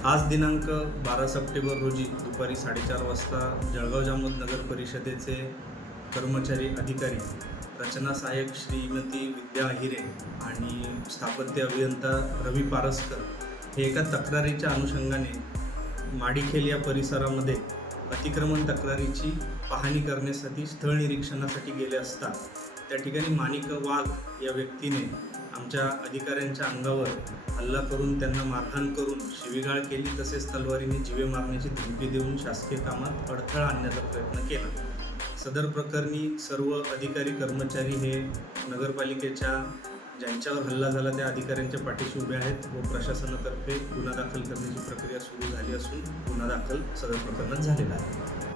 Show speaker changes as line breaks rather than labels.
आज दिनांक बारा सप्टेंबर रोजी दुपारी साडेचार वाजता जळगाव जामोद नगर परिषदेचे कर्मचारी अधिकारी रचना सहाय्यक श्रीमती विद्या अहिरे आणि स्थापत्य अभियंता रवी पारसकर हे एका तक्रारीच्या अनुषंगाने माडीखेल या परिसरामध्ये अतिक्रमण तक्रारीची पाहणी करण्यासाठी स्थळ निरीक्षणासाठी गेले असता त्या ठिकाणी माणिक वाघ या व्यक्तीने आमच्या अधिकाऱ्यांच्या अंगावर हल्ला करून त्यांना मारहाण करून शिवीगाळ केली तसेच तलवारीने जीवे मारण्याची धमकी देऊन शासकीय कामात अडथळा आणण्याचा प्रयत्न केला. सदर प्रकरणी सर्व अधिकारी कर्मचारी हे नगरपालिकेच्या ज्यांच्यावर हल्ला झाला त्या अधिकाऱ्यांच्या पाठीशी उभे आहेत व प्रशासनातर्फे गुन्हा दाखल करण्याची प्रक्रिया सुरू झाली असून गुन्हा दाखल सदर प्रकरणात झालेला आहे.